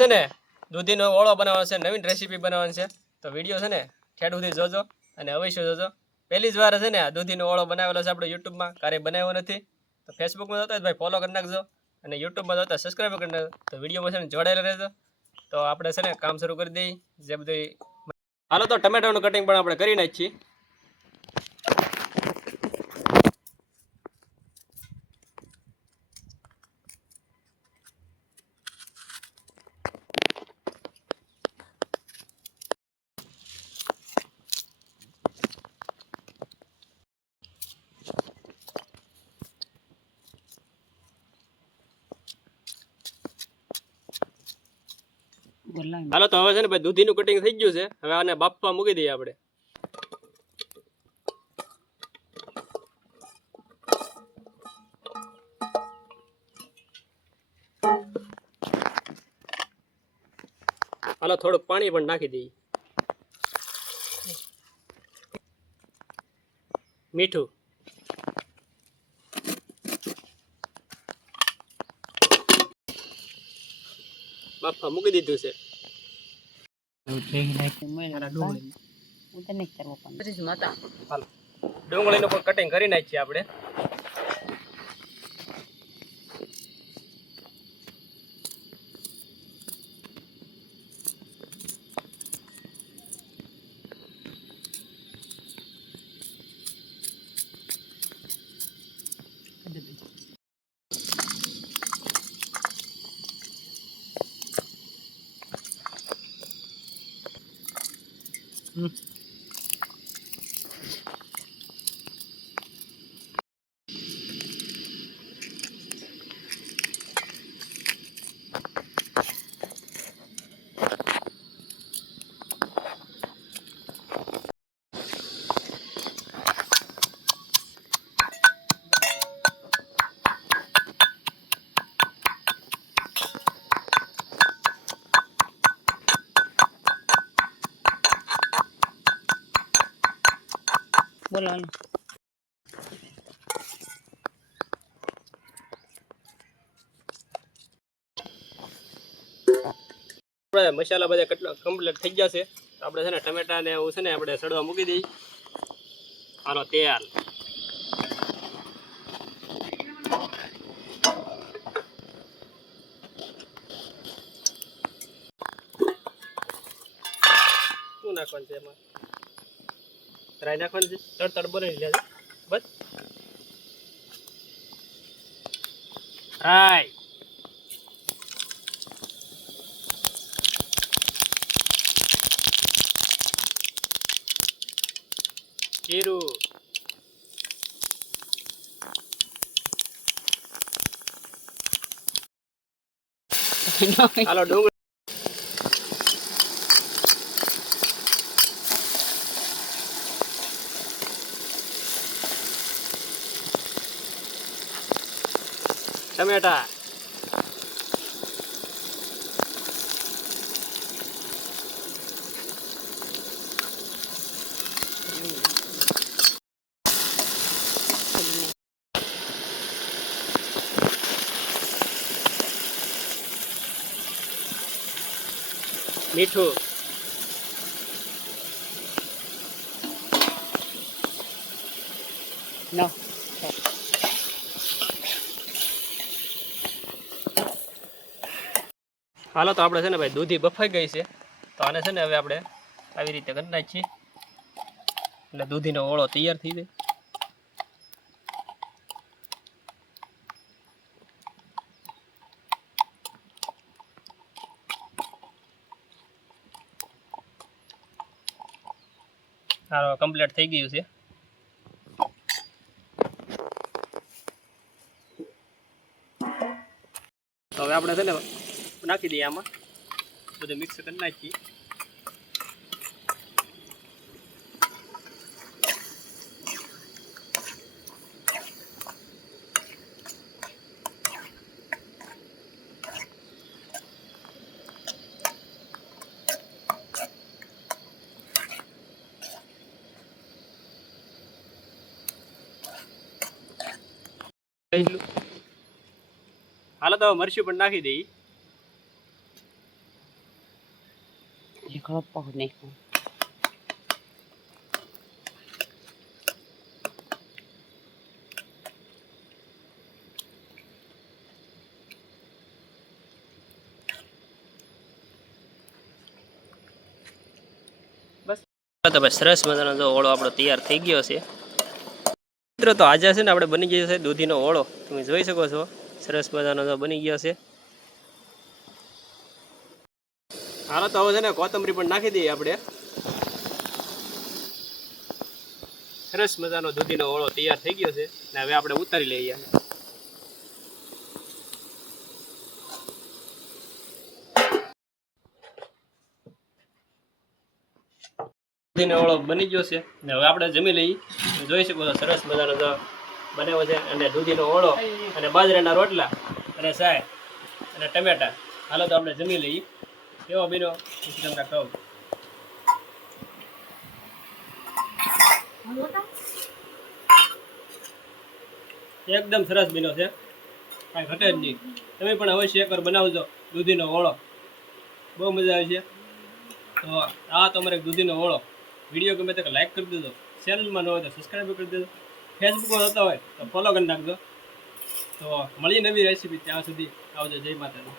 છે ને, દૂધીનો ઓળો બનાવવાનો છે, નવીન રેસીપી બનાવવાની છે. તો વીડિયો છે ને ઠેઠ સુધી જોજો અને અવશ્ય જોજો. પહેલી જ વાર છે ને, આ દૂધીનો ઓળો બનાવેલો છે આપણે યુટ્યુબમાં. ક્યારેય બનાવ્યો નથી. તો ફેસબુકમાં જોતા ભાઈ ફોલો કરી નાખજો અને યુટ્યુબમાં જોતા સબસ્ક્રાઈબ કરી નાખજો. તો વિડીયોમાં છે ને, જોડાયેલા રહેજો. તો આપણે છે ને, કામ શરૂ કરી દઈએ. જે બધું હાલો તો ટમેટાનું કટિંગ પણ આપણે કરી નાખીએ. હાલો, તો હવે છે ને ભાઈ દૂધીનું કટિંગ થઈ ગયું છે. હવે આને બાફવા મૂકી દઈએ આપણે. હાલો, થોડુંક પાણી પણ નાખી દઈએ. મીઠું. બાપા મૂકી દીધું છે. ડુંગળીનું. પણ કટિંગ કરી નાખીએ આપણે. Mm-hmm. બોલો મસાલા બધા કેટલા કમ્પ્લીટ થઈ ગયા આપણે છે ને ટમેટા ને એવું છે ને આપણે સડવા મૂકી દઈએ. આનો તેલ શું નાખવાનું છે એમાં? રાઈ નાખવાની છે. તડ તડબો લઈ લીધા છે બસ. રાઈ જીરું. હાલો ડુંગળી. ટમેટા મીઠું No. હાલો, તો આપણે છે ને ભાઈ દૂધી બફાઈ ગઈ છે. તો આને છે ને હવે આપણે આવી રીતે કરી નાખીએ. એટલે દૂધીનો ઓળો તૈયાર થઈ જાય. હારો કમ્પ્લીટ થઈ ગયું છે. તો હવે આપણે છે ને નાખી દઈએ આમાં. બધું મિક્સ કરી નાખીએ. હાલો તો મરશું પણ નાખી દઈએ. પગ નાખ્યું તો ભાઈ સરસ મજાનો જો ઓળો આપણો તૈયાર થઈ ગયો છે. મિત્રો, તો આજે છે ને આપણે બની ગયો છે દૂધીનો ઓળો. તમે જોઈ શકો છો, સરસ મજાનો જો બની ગયો છે. હાલો, તો હવે છે ને કોથમરી પણ નાખી દઈએ આપણે. સરસ મજાનો દૂધીનો ઓળો તૈયાર થઈ ગયો છે. ને હવે આપણે ઉતારી લઈએ. દૂધીનો ઓળો બની ગયો છે. ને હવે આપણે જમી લઈએ. જોઈ શકો સરસ મજાનો બનેવો છે. અને દૂધીનો ઓળો અને બાજરાના રોટલા અને સાય અને ટમેટા. હાલો, તો આપણે જમી લઈએ. કેવો બીનો પછી તમને કહું એકદમ સરસ બીનો છે. કાંઈ ઘટે જ નહીં. તમે પણ અવશ્ય એકવાર બનાવજો દૂધીનો ઓળો. બહુ મજા આવે છે. તો આ તમારે દૂધીનો ઓળો. વીડિયો ગમે તો લાઈક કરી દેજો. ચેનલમાં ન હોય તો સબસ્ક્રાઈબ કરી દેજો. ફેસબુકમાં થતા હોય તો ફોલો કરી નાખજો. તો મળીએ નવી રેસીપી ત્યાં સુધી. આવજો, જય માતાજી.